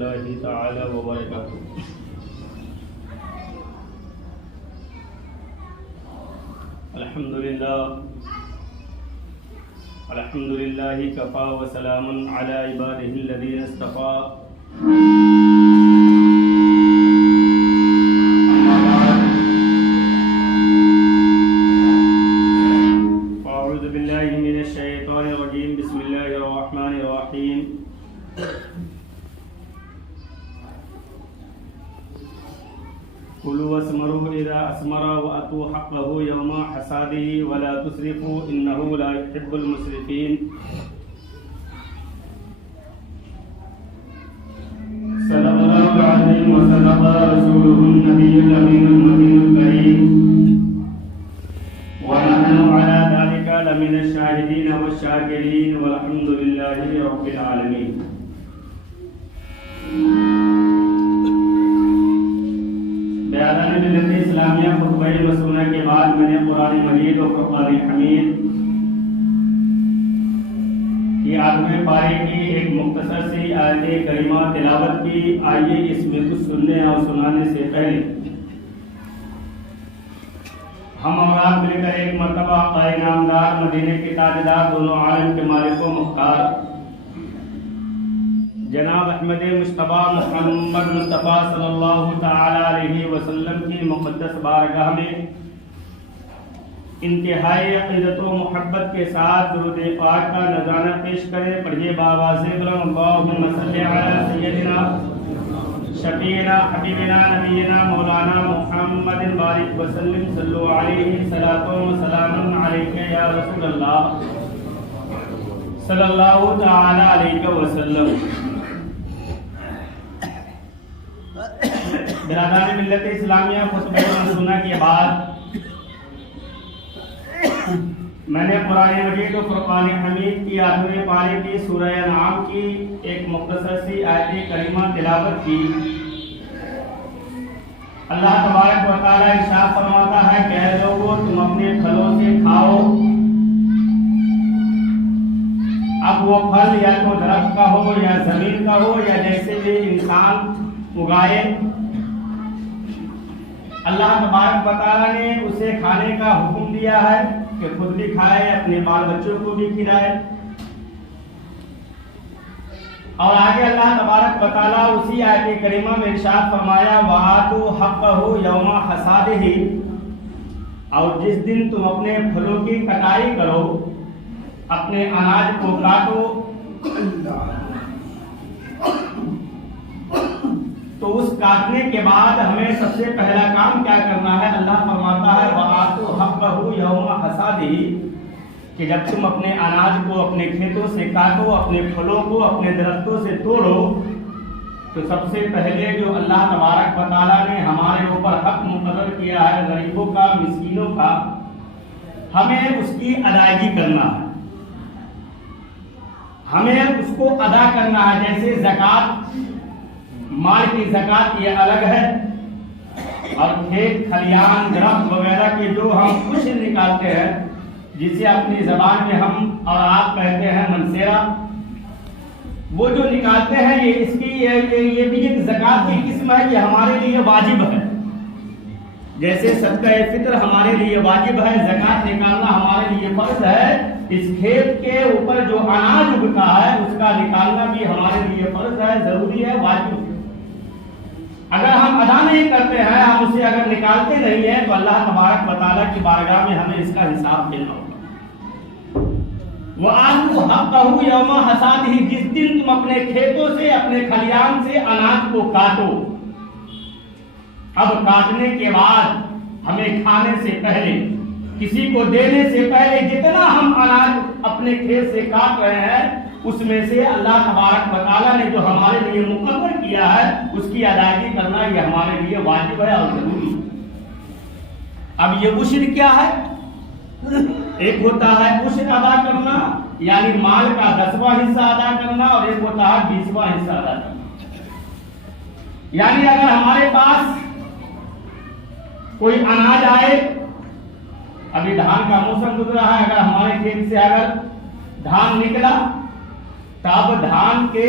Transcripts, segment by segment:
الله تعالى وبركاته. الحمد لله كفى وسلام على عباده الذين اصطفى. أعوذ بالله من الشيطان الرجيم. بسم الله الرحمن الرحيم. كلوا واسمروا إذا أثمر وأتوا حقه يوم حصاده ولا تسرفوا إنه لا يحب المسرفين. صدق الله العظيم وصدق رسوله النبي الأمين المكين الكريم ونحن على ذلك لمن الشاهدين والشاكرين والحمد لله رب العالمين. بیان ملت اسلامیہ خطبہ مسنونہ کے بعد میں نے قرآن مجید و فرقان حمید کی 8ویں پارے کی ایک مختصر سی آیت کریمہ تلاوت کی. آئیے اس میں کچھ سننے اور سنانے سے پہلے ہم اور آپ مل کر ایک مرتبہ قائد نامدار مدینے کے تاجدار دونوں عالم کے مالک و مختار جناب احمد مصطفیٰ محمد مصطفیٰ صلی اللہ تعالی علیہ وسلم کی مقدس بارگاہ میں انتہائی عقیدت و محبت کے ساتھ درود پاک کا نذرانہ پیش کریں. پڑھیے بآواز بلند اللہم صلی علی سیدنا شفیعنا حبیبنا نبینا مولانا محمد بارک وسلم صلو علیہ صلاۃ و سلام علیک یا رسول اللہ صلی اللہ تعالی علیہ وسلم. برادران ملت اسلامیہ خطبہ مسنونہ کے بعد میں نے قرآن مجید و فرقان حمید کی 8ویں پارے کی سورہ انعام کی ایک مختصر سی آیت کریمہ تلاوت کی. اللہ تبارک و تعالی ارشاد فرماتا ہے کہ اے لوگو تم اپنے پھلوں سے کھاؤ. اب وہ پھل یا تو درخت کا ہو یا زمین کا ہو یا جیسے بھی انسان اگائے، اللہ تبارک و تعالی نے اسے کھانے کا حکم دیا ہے کہ خود بھی کھائے، اپنے بال بچوں کو بھی کھلائے. اور آگے اللہ تبارک و تعالی اسی آیت کریمہ میں ارشاد فرمایا وَآتُوا حَقَّهُ يَوْمَ حَصَادِهِ، اور جس دن تم اپنے پھلوں کی کٹائی کرو، اپنے اناج کو کاٹو، تو اس کاٹنے کے بعد ہمیں سب سے پہلا کام کیا کرنا ہے؟ اللہ فرماتا ہے وَآتُوا حَقَّهُ يَوْمَ حَصَادِهِ، کہ جب تم اپنے اناج کو اپنے کھیتوں سے کاٹو، اپنے پھلوں کو اپنے درختوں سے توڑو، تو سب سے پہلے جو اللہ تبارک و تعالیٰ نے ہمارے اوپر حق مقرر کیا ہے غریبوں کا، مسکینوں کا، ہمیں اس کی ادائیگی کرنا ہے، ہمیں اس کو ادا کرنا ہے. جیسے زکوٰۃ، مال کی زکوٰۃ یہ الگ ہے، اور کھیت کھلیان درخت وغیرہ کے جو ہم کچھ نکالتے ہیں، جسے اپنی زبان میں ہم اور آپ کہتے ہیں منسیرا، وہ جو نکالتے ہیں یہ اس کی یہ بھی ایک زکوٰۃ کی قسم ہے. یہ ہمارے لیے واجب ہے. جیسے صدقہ فطر ہمارے لیے واجب ہے، زکوٰۃ نکالنا ہمارے لیے فرض ہے. اس کھیت کے اوپر جو اناج اگتا ہے اس کا نکالنا بھی ہمارے لیے فرض ہے، ضروری ہے، واجب ہے. اگر ہم ادا نہیں کرتے ہیں، ہم اسے اگر نکالتے نہیں ہیں، تو اللہ تبارک و تعالیٰ کی بارگاہ میں ہمیں اس کا حساب دینا ہوگا. وَآتُوا حَقَّهُ يَوْمَ حَصَادِهِ، جس دن تم اپنے کھیتوں سے، اپنے کھلیان سے اناج کو کاٹو. اب کاٹنے کے بعد ہمیں کھانے سے پہلے، کسی کو دینے سے پہلے جتنا ہم اناج اپنے کھیت سے کاٹ رہے ہیں، اس میں سے اللہ تبارک و تعالیٰ نے جو ہمارے لیے مقرر کیا ہے اس کی ادائیگی کرنا یہ ہمارے لیے واجب ہے اور ضروری ہے. اب یہ عشر کیا ہے؟ ایک ہوتا ہے عشر ادا کرنا، یعنی مال کا 10واں حصہ ادا کرنا، اور ایک ہوتا ہے 20واں حصہ ادا کرنا. یعنی اگر ہمارے پاس کوئی اناج آئے، ابھی دھان کا موسم گزرا ہے، اگر ہمارے کھیت سے اگر دھان نکلا، تو اب دھان کے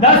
10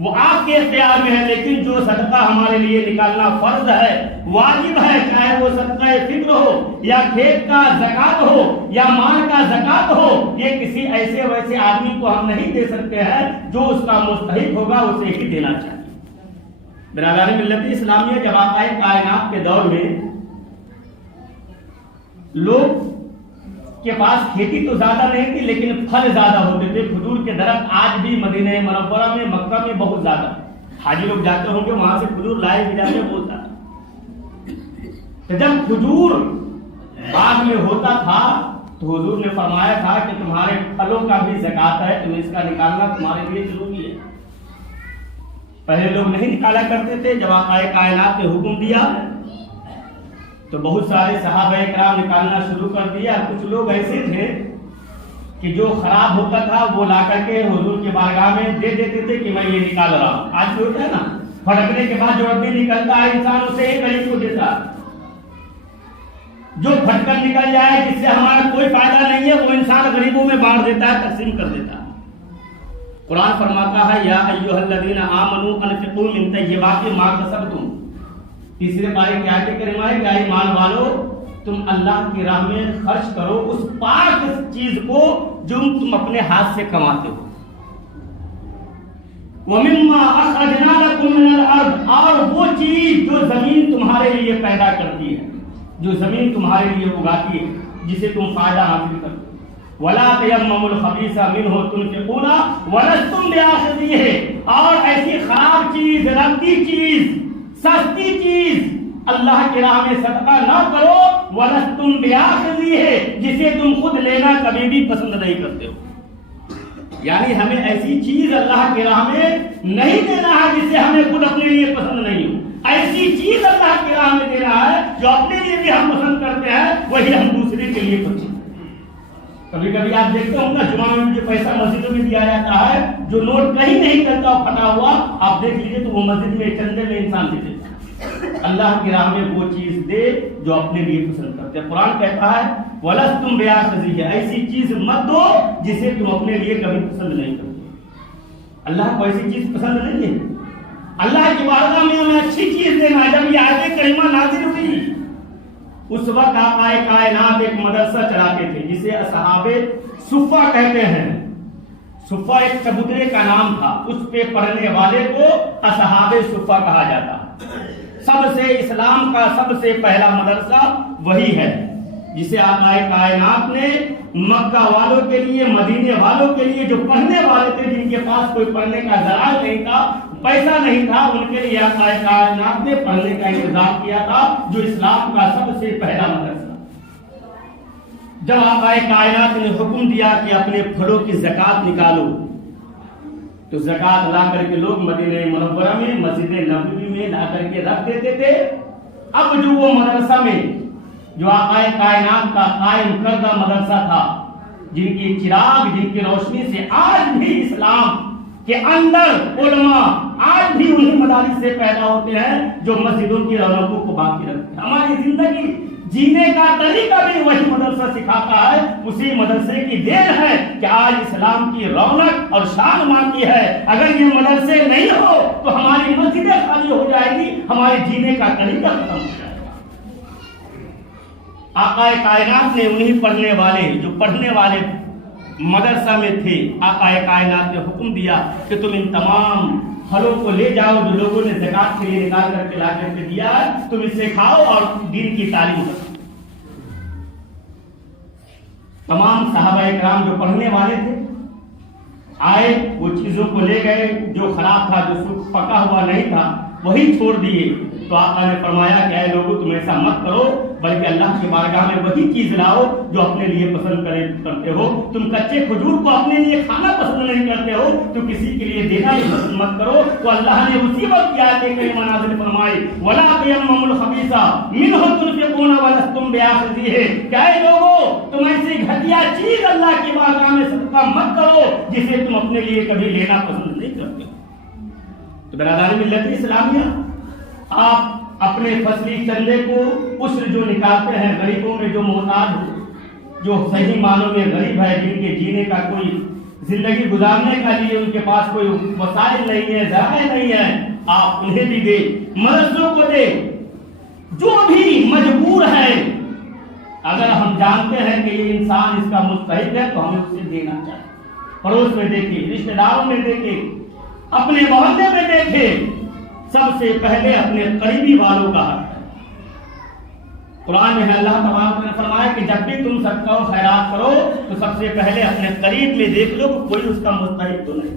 وہ آپ کے اختیار میں ہے، لیکن جو صدقہ ہمارے لیے نکالنا فرض ہے، واجب ہے، چاہے وہ صدقہ فطر ہو یا کھیت کا زکات ہو یا مال کا زکات ہو، یہ کسی ایسے ویسے آدمی کو ہم نہیں دے سکتے ہیں، جو اس کا مستحق ہوگا اسے ہی دینا چاہیے۔ برادران ملت اسلامیہ، جب آقائے کائنات کے دور میں لوگ کے پاس کھیتی تو زیادہ نہیں تھی لیکن پھل زیادہ ہوتے تھے، کھجور کے درخت آج بھی مدینہ منورہ میں، مکہ میں بہت زیادہ، حاجی لوگ جاتے ہوں گے وہاں سے کھجور لائے بھی جاتے بولتا۔ تو جب کھجور باغ میں ہوتا تھا تو حضور نے فرمایا تھا کہ تمہارے پھلوں کا بھی زکات ہے، تم اس کا نکالنا تمہارے لیے ضروری ہے۔ پہلے لوگ نہیں نکالا کرتے تھے، جب آقائے کائنات نے حکم دیا تو بہت سارے صحابہ کرام نکالنا شروع کر دیا۔ کچھ لوگ ایسے تھے کہ جو خراب ہوتا تھا وہ لا کر کے حضور کے بارگاہ میں دے دیتے تھے کہ میں یہ نکال رہا ہوں۔ آج جو ہوتا ہے نا، پھٹکنے کے بعد جو عدی نکلتا ہے انسان اسے ایک غریب کو دیتا، جو پھٹ کر نکل جائے جس سے ہمارا کوئی فائدہ نہیں ہے وہ انسان غریبوں میں بانٹ دیتا ہے، تقسیم کر دیتا ہے۔ قرآن فرماتا ہے یا ایھا الذین آمنوا انفقوا من طیبات ما کسبتم، تیسرے پارے کی آیت کریمہ ہے کہ اے ایمان والو تم اللہ کی راہ میں خرچ کرو اس پاک چیز کو جو تم اپنے ہاتھ سے کماتے ہو۔ وَمِمَّا أَخْرَجْنَا لَكُم مِّنَ الْأَرْضِ، اور وہ چیز جو زمین تمہارے لیے پیدا کرتی ہے، جو زمین تمہارے لیے اگاتی ہے، جسے تم فائدہ حاصل کرتے ہو۔ وَلَا تَيَمَّمُوا الْخَبِيثَ مِنْهُ تُنْفِقُونَ وَلَسْتُمْ بِآخِذِيهِ، اور ایسی خراب چیز، رنگی چیز، سستی چیز اللہ کی راہ میں صدقہ نہ کرو، وَلَسْتُمْ بِآخِذِيهِ، جسے تم خود لینا کبھی بھی پسند نہیں کرتے ہو۔ یعنی ہمیں ایسی چیز اللہ کی راہ میں نہیں دینا ہے جسے ہمیں خود اپنے لیے پسند نہیں ہو، ایسی چیز اللہ کی راہ میں دینا ہے جو اپنے لیے بھی ہم پسند کرتے ہیں وہی ہم دوسرے کے لیے پسند۔ کبھی کبھی آپ دیکھتے ہوں نا جمعہ میں جو پیسہ مسجدوں میں دیا جاتا ہے، جو نوٹ کہیں نہیں چلتا پھٹا ہوا، آپ دیکھ لیجیے تو وہ مسجد میں چندے میں انسان دے دیتا۔ اللہ کی راہ میں وہ چیز دے جو اپنے لیے پسند کرتے ہیں۔ قرآن کہتا ہے وَلَسْتُمْ بِآخِذِيهِ، ایسی چیز مت دو جسے تم اپنے لیے کبھی پسند نہیں کرتے۔ اللہ کو ایسی چیز پسند نہیں ہے۔ اللہ کی بارگاہ میں ہمیں اچھی چیز دینا ہے۔ جب یہ آیت کریمہ نازل ہوئی اس وقت آقائے کائنات ایک مدرسہ چلاتے تھے جسے اصحاب صفہ کہتے ہیں۔ صفہ ایک چبوترے کا نام تھا، اس پہ پڑھنے والے کو اصحاب صفہ کہا جاتا۔ سب سے اسلام کا سب سے پہلا مدرسہ وہی ہے جسے آقائے کائنات نے مکہ والوں کے لیے، مدینے والوں کے لیے جو پڑھنے والے تھے، جن کے پاس کوئی پڑھنے کا ذرائع نہیں تھا، پیسہ نہیں تھا، ان کے لیے آقائے کائنات نے پڑھنے کا انتظام کیا تھا، جو اسلام کا سب سے پہلا مدرسہ۔ جب آقائے کائنات نے حکم دیا کہ اپنے پھلوں کی زکات نکالو تو زکات لا کر کے لوگ مدینہ منورہ میں، مسجد نبوی میں لا کر کے رکھ دیتے تھے۔ اب جو وہ مدرسہ میں جو آقائے کائنات کا قائم کردہ مدرسہ تھا، جن کی چراغ، جن کی روشنی سے آج بھی اسلام کے اندر علماء آج بھی انہی مدارس سے پیدا ہوتے ہیں جو مسجدوں کی رونقوں کو باقی رکھتے ہیں۔ ہماری زندگی جینے کا طریقہ بھی وہی مدرسہ سکھاتا ہے۔ اسی مدرسے کی دین ہے کہ آج اسلام کی رونق اور شان باقی ہے۔ اگر یہ مدرسے نہیں ہو تو ہماری مسجدیں خالی ہو جائے گی، ہمارے جینے کا طریقہ ختم ہو جائے گا۔ آقائے کائنات نے انہی پڑھنے والے، جو پڑھنے والے مدرسہ میں تھے، آقائے کائنات نے حکم دیا کہ تم ان تمام پھلوں کو لے جاؤ جو لوگوں نے زکات کے لیے نکال کر کے لا کر کے دیا، تم اسے کھاؤ اور دین کی تعلیم کرو۔ تمام صحابہ کرام جو پڑھنے والے تھے آئے، وہ چیزوں کو لے گئے، جو خراب تھا، جو سوکھ پکا ہوا نہیں تھا وہی چھوڑ دیے۔ تو آقا نے فرمایا کہ اے لوگوں تم ایسا مت کرو، بلکہ اللہ کی بارگاہ میں وہی چیز لاؤ جو اپنے لیے پسند کرتے ہو۔ تم کچے کھجور کو اپنے لیے کھانا پسند نہیں کرتے ہو تو کسی کے لیے دینا بھی پسند مت کرو۔ تو اللہ نے اسی وقت کی آیت کریمہ نازل فرمائی وَلَا تَيَمَّمُوا الْخَبِيثَ مِنْهُ تُنْفِقُونَ وَلَسْتُمْ بِآخِذِيهِ، کہ اے لوگوں تم ایسی گھٹیا چیز اللہ کی بارگاہ میں صدقہ مت کرو جسے تم اپنے لیے کبھی لینا پسند نہیں کرتے ہو۔ تو برادران ملت اسلامیہ، آپ اپنے فصلی چندے کو عشر جو نکالتے ہیں، غریبوں میں جو محتاج ہو، جو صحیح معنوں میں غریب ہے، جن کے جینے کا کوئی زندگی گزارنے کا لیے ان کے پاس کوئی وسائل نہیں ہے، ذرائع نہیں ہے، آپ انہیں بھی دے، مدرسوں کو دے، جو بھی مجبور ہے۔ اگر ہم جانتے ہیں کہ یہ انسان اس کا مستحق ہے تو ہمیں اسے دینا چاہیے۔ پڑوس میں دیکھے، رشتہ داروں میں دیکھے، اپنے محلے میں دیکھے، سب سے پہلے اپنے قریبی والوں کا حق ہے۔ قرآن میں اللہ تبارک نے فرمایا کہ جب بھی تم صدقہ و خیرات کرو تو سب سے پہلے اپنے قریب میں دیکھ لو کہ کوئی اس کا مستحق تو نہیں۔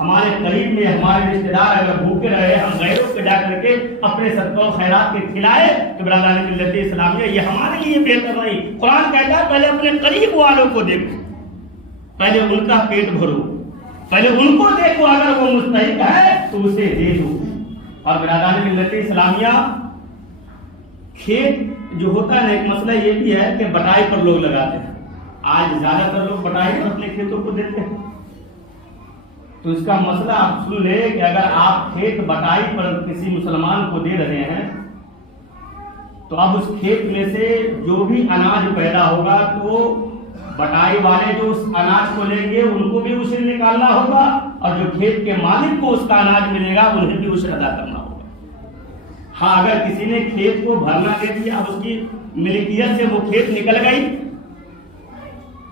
ہمارے قریب میں ہمارے رشتہ دار اگر بھوکے رہے، ہم غیروں کو جا کر کے اپنے صدقہ و خیرات کے کھلائے تو برادران ملت اسلامیہ یہ ہمارے لیے بہتر نہیں۔ قرآن کہتا ہے پہلے اپنے قریب والوں کو دیکھو، پہلے ان کا پیٹ بھرو، پہلے ان کو دیکھو، اگر وہ مستحق ہے تو اسے دے دو۔ اور برادران ملت اسلامیہ، کھیت جو ہوتا ہے، ایک مسئلہ یہ بھی ہے کہ بٹائی پر لوگ لگاتے ہیں۔ آج زیادہ تر لوگ بٹائی پر اپنے کھیتوں کو دیتے ہیں، تو اس کا مسئلہ آپ سن لیں کہ اگر آپ کھیت بٹائی پر کسی مسلمان کو دے رہے ہیں تو اب اس کھیت میں سے جو بھی اناج پیدا ہوگا تو بٹائی والے جو اس اناج کو لیں گے ان کو بھی عشر نکالنا ہوگا، اور جو کھیت کے مالک کو اس کا اناج ملے گا انہیں بھی عشر ادا کرنا ہوگا۔ ہاں، اگر کسی نے کھیت کو بھرنا دے دیا، اب اس کی ملکیت سے وہ کھیت نکل گئی،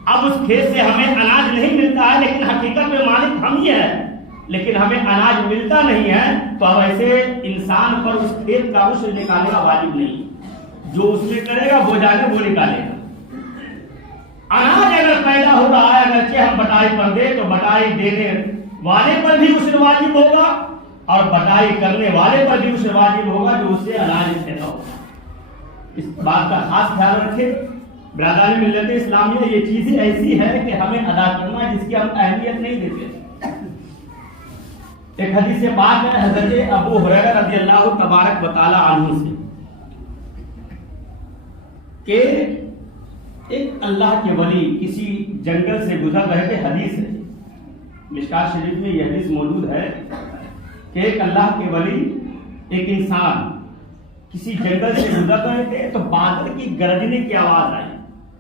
اب اس کھیت سے ہمیں اناج نہیں ملتا ہے، لیکن حقیقت میں مالک ہم ہی ہیں، لیکن ہمیں اناج ملتا نہیں ہے، تو اب ایسے انسان پر اس کھیت کا عشر نکالنا واجب نہیں۔ جو اس میں کرے گا وہ جانے وہ نکالے گا۔ اناج اگر پیدا ہو رہا ہے، اگرچہ ہم بٹائی پر دیں تو بٹائی دینے والے پر بھی عشر واجب ہوگا، اور بٹائی کرنے والے پر بھی عشر واجب ہوگا جو اس سے اناج پیدا ہوگا۔ اس بات کا خاص خیال رکھیں برادران ملت اسلامیہ، یہ چیزیں ایسی ہے کہ ہمیں ادا کرنا ہے جس کی ہم اہمیت نہیں دیتے۔ ایک حدیث پاک ہے حضرت ابو ہریرہ رضی اللہ تبارک و تعالی عنہ سے کہ ایک اللہ کے ولی کسی جنگل سے گزر رہے تھے۔ حدیث ہے، مشکات شریف میں یہ حدیث موجود ہے کہ ایک اللہ کے ولی، ایک انسان کسی جنگل سے گزر رہے تھے تو بادل کی گرجنے کی آواز آئی۔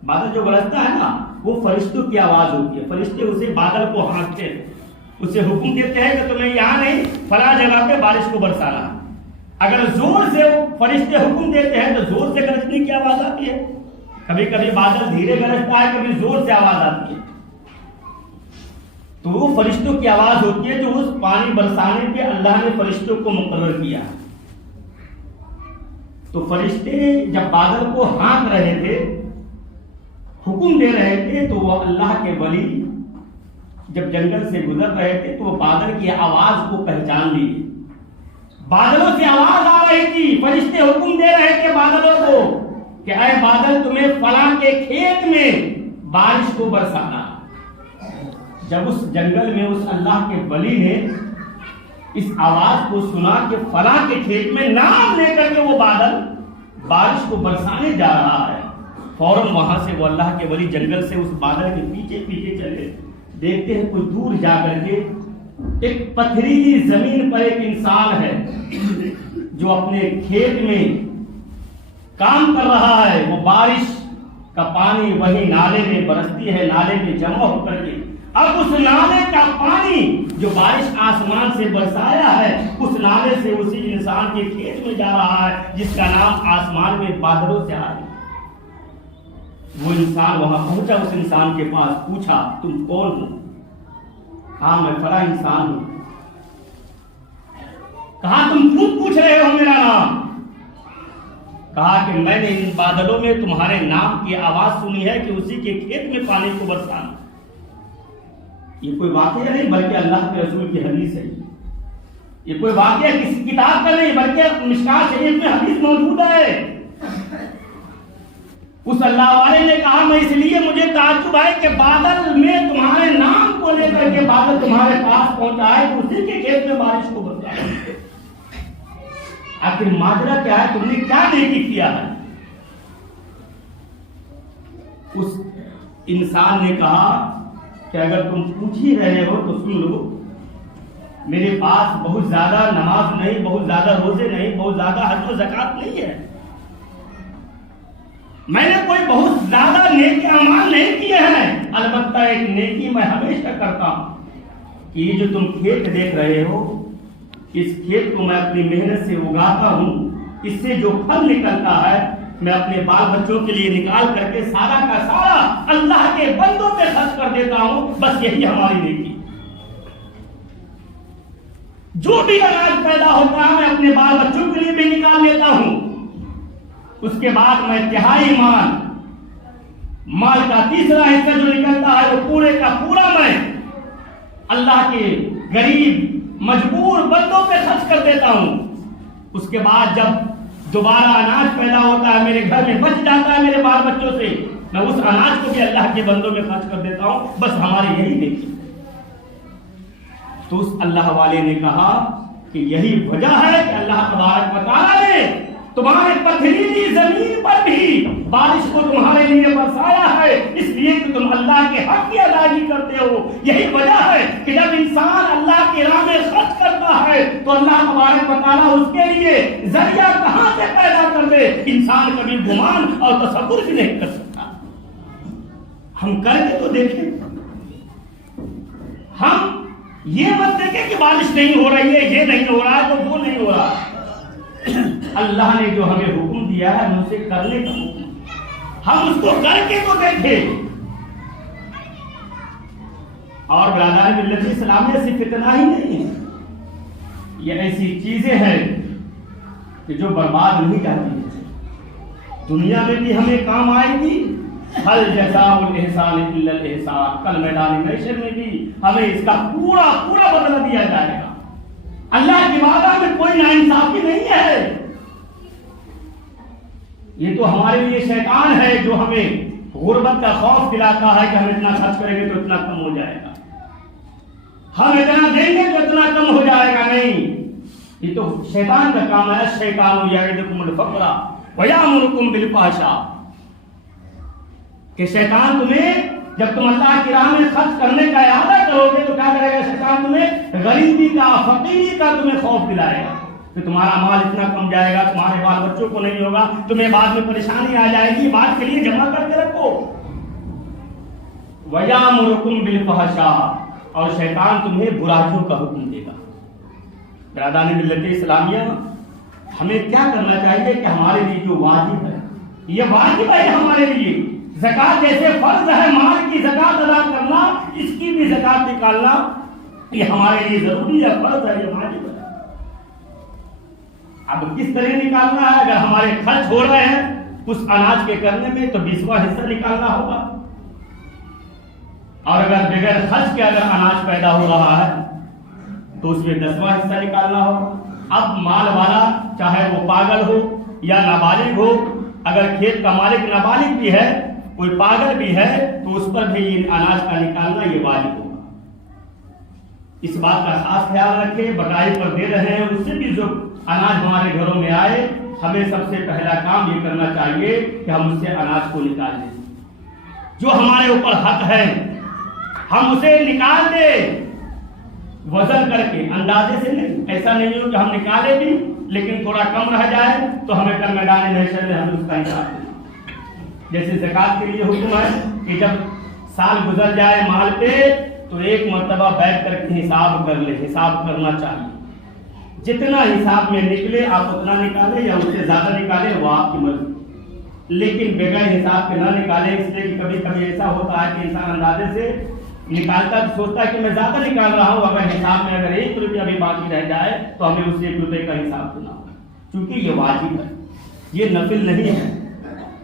بادل جو گرجتا ہے نا وہ فرشتوں کی آواز ہوتی ہے، فرشتے اسے بادل کو ہانکتے ہیں، اسے حکم دیتے ہیں کہ تمہیں یہاں نہیں فلاں جگہ پہ بارش کو برسانا۔ اگر زور سے فرشتے حکم دیتے ہیں تو زور سے گرجنے کی آواز آتی ہے، کبھی کبھی بادل دھیرے گرجتا ہے، کبھی زور سے آواز آتی ہے، تو وہ فرشتوں کی آواز ہوتی ہے جو اس پانی برسانے پہ اللہ نے فرشتوں کو مقرر کیا۔ تو فرشتے جب بادل کو ہانک رہے تھے، حکم دے رہے تھے، تو وہ اللہ کے ولی جب جنگل سے گزر رہے تھے تو وہ بادل کی آواز کو پہچان لی۔ بادلوں سے آواز آ رہی تھی، فرشتے حکم دے رہے تھے بادلوں کو کہ اے بادل تمہیں فلاں کے کھیت میں بارش کو برسانا۔ جب اس جنگل میں اس اللہ کے ولی نے اس آواز کو سنا کہ فلاں کے کھیت میں نام لے کر کے وہ بادل بارش کو برسانے جا رہا ہے، فوراً وہاں سے وہ اللہ کے ولی جنگل سے اس بادل کے پیچھے پیچھے چلے۔ دیکھتے ہیں کچھ دور جا کر کے ایک پتھریلی زمین پر ایک انسان ہے جو اپنے کھیت میں کام کر رہا ہے۔ وہ بارش کا پانی وہی نالے میں برستی ہے، نالے میں جمع ہو کر کے اب اس نالے کا پانی جو بارش آسمان سے برسایا ہے، اس نالے سے اسی انسان کے کھیت میں جا رہا ہے جس کا نام آسمان میں بادلوں سے آ رہا ہے۔ وہ انسان وہاں پہنچا، اس انسان کے پاس پوچھا تم کون ہو؟ کہا میں فلاں انسان ہوں۔ کہا تم کیوں پوچھ رہے ہو میرا نام؟ کہا کہ میں نے ان بادلوں میں تمہارے نام کی آواز سنی ہے کہ اسی کے کھیت میں پانی کو برسانا۔ یہ کوئی واقعہ نہیں بلکہ اللہ کے رسول کی حدیث ہے۔ یہ کوئی واقعہ کسی کتاب کا نہیں بلکہ مشکات شریف میں حدیث موجود ہے۔ اس اللہ والے نے کہا میں اس لیے مجھے تعجب ہے کہ بادل میں تمہارے نام کو لے کر کے بادل تمہارے پاس پہنچا ہے، اسی کے کھیت میں بارش کو برسایا۔ آخر ماجرا کیا ہے؟ تم نے کیا نیکی کیا ہے؟ اس انسان نے کہا کہ اگر تم پوچھ ہی رہے ہو تو سن لو، میرے پاس بہت زیادہ نماز نہیں، بہت زیادہ روزے نہیں، بہت زیادہ حج و زکات نہیں ہے، میں نے کوئی بہت زیادہ نیک اعمال نہیں کیے ہیں، البتہ ایک نیکی میں ہمیشہ کرتا ہوں کہ یہ جو تم کھیت دیکھ رہے ہو، اس کھیت کو میں اپنی محنت سے اگاتا ہوں، اس سے جو پھل نکلتا ہے میں اپنے بال بچوں کے لیے نکال کر کے سارا کا سارا اللہ کے بندوں پہ خرچ کر دیتا ہوں. بس یہی ہماری نیکی. جو بھی اناج پیدا ہوتا ہے میں اپنے بال بچوں کے لیے بھی نکال لیتا ہوں. اس کے بعد میں تہائی مال کا تیسرا حصہ جو نکلتا ہے وہ پورے کا پورا میں اللہ کے غریب مجبور بندوں پہ خرچ کر دیتا ہوں. اس کے بعد جب دوبارہ اناج پیدا ہوتا ہے میرے گھر میں بچ جاتا ہے میرے بال بچوں سے، میں اس اناج کو بھی اللہ کے بندوں میں خرچ کر دیتا ہوں. بس ہماری یہی نیکی. تو اس اللہ والے نے کہا کہ یہی وجہ ہے کہ اللہ تبارک و تعالی نے تمہارے پتھریلی زمین پر بھی بارش کو تمہارے لیے برسایا ہے، اس لیے کہ تم اللہ کے حق کی ادائیگی کرتے ہو. یہی وجہ ہے کہ جب انسان اللہ کی راہ میں خرچ کرتا ہے تو اللہ تبارک و تعالیٰ اس کے لیے ذریعہ کہاں سے پیدا کر دے انسان کبھی گمان اور تصور بھی نہیں کر سکتا. ہم کر کے تو دیکھیں. ہم یہ مت دیکھیں کہ بارش نہیں ہو رہی ہے، یہ نہیں ہو رہا ہے تو وہ نہیں ہو رہا. اللہ نے جو ہمیں حکم دیا ہے ہم اسے کرنے کا حکم، ہم اس کو کر کے تو دیکھیں. اور برادران ملت اسلامیہ صرف اتنا ہی نہیں، یہ ایسی چیزیں ہیں کہ جو برباد نہیں جاتی ہیں، دنیا میں بھی ہمیں کام آئے گی. ہل جزاء الاحسان الا الاحسان، کل میدان محشر میں بھی ہمیں اس کا پورا بدلہ دیا جائے گا. اللہ کی بارگاہ میں کوئی ناانصافی نہیں ہے. یہ تو ہمارے لیے شیطان ہے جو ہمیں غربت کا خوف دلاتا ہے کہ ہم اتنا خرچ کریں گے تو اتنا کم ہو جائے گا، ہم اتنا دیں گے تو اتنا کم ہو جائے گا. نہیں، یہ تو شیطان کا کام ہے. الشیطان یعدکم الفقر ویامرکم بالفحشاء، کہ شیطان تمہیں جب تم اللہ کی راہ میں خرچ کرنے کا ارادہ کرو گے تو کیا کرے گا شیطان؟ تمہیں غریبی کا، فقیری کا تمہیں خوف دلائے گا کہ تمہارا مال اتنا کم جائے گا، تمہارے بال بچوں کو نہیں ہوگا، تمہیں بعد میں پریشانی آ جائے گی. بات کے لیے جمع کر کے رکھو. وَيَأْمُرُكُمْ بِالْفَحْشَاءِ، اور شیطان تمہیں برائیوں کا حکم دے گا. برادران ملت اسلامیہ، ہمیں کیا کرنا چاہیے کہ ہمارے لیے جو واجب ہے یہ واجب ہے ہمارے لیے. زکات جیسے فرض ہے مال کی زکات ادا کرنا، اس کی بھی زکات نکالنا یہ ہمارے لیے ضروری ہے، فرض ہے، یہ واجب ہے. اب کس طرح نکالنا ہے؟ اگر ہمارے خرچ ہو رہے ہیں اس اناج کے کرنے میں تو 20واں حصہ نکالنا ہوگا، اور اگر بغیر خرچ کے اگر اناج پیدا ہو رہا ہے تو اس میں 10واں حصہ نکالنا ہوگا. اب مال والا چاہے وہ پاگل ہو یا نابالغ ہو، اگر کھیت کا مالک نابالغ بھی ہے، کوئی پاگل بھی ہے، تو اس پر بھی اناج کا نکالنا یہ واجب ہوگا. اس بات کا خاص خیال رکھیں. بٹائی پر دے رہے ہیں، اس سے بھی جو اناج ہمارے گھروں میں آئے، ہمیں سب سے پہلا کام یہ کرنا چاہیے کہ ہم اس سے اناج کو نکال دیں. جو ہمارے اوپر حق ہے ہم اسے نکال دیں، وزن کر کے، اندازے سے نہیں. ایسا نہیں ہو کہ ہم نکالے بھی لیکن تھوڑا کم رہ جائے تو ہمیں کل میدان محشر میں ہم اس کا حساب دیں. جیسے زکات کے لیے حکم ہے کہ جب سال گزر جائے مال پہ تو ایک مرتبہ بیٹھ کر کے حساب کر لے. حساب کرنا چاہیے، جتنا حساب میں نکلے آپ اتنا نکالیں یا اس سے زیادہ نکالیں وہ آپ کی مرضی، لیکن بغیر حساب کے نہ نکالیں. اس لیے کہ کبھی کبھی ایسا ہوتا ہے کہ انسان اندازے سے نکالتا ہے، سوچتا ہے کہ میں زیادہ نکال رہا ہوں، اگر حساب میں اگر 1 روپیہ بھی باقی رہ جائے تو ہمیں اس 1 روپے کا حساب دینا ہوگا، کیونکہ یہ واجب ہے، یہ نفل نہیں ہے.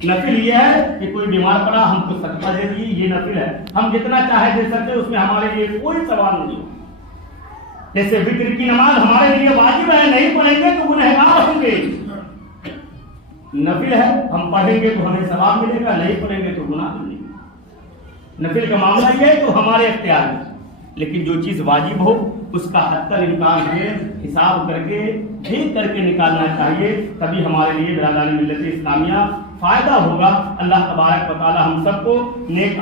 نفل یہ ہے کہ کوئی بیمار پڑا ہم کو صدقہ دے دیے، یہ نفل ہے. ہم جتنا چاہے دے سکتے اس میں ہمارے لیے کوئی سوال نہیں. جیسے وتر کی نماز ہمارے لیے واجب ہے، نہیں پڑھیں گے تو گنہگار ہوں گے. نفل ہے، ہم پڑھیں گے تو ہمیں ثواب ملے گا، نہیں پڑھیں گے تو گناہ ملے گا. نفل کا معاملہ یہ ہے تو ہمارے اختیار میں، لیکن جو چیز واجب ہو اس کا حتی الامکان ہے حساب کر کے ٹھیک کر کے نکالنا چاہیے، تبھی ہمارے لیے برادران ملت اسلامیہ فائدہ ہوگا. اللہ تبارک و تعالی ہم سب کو نیک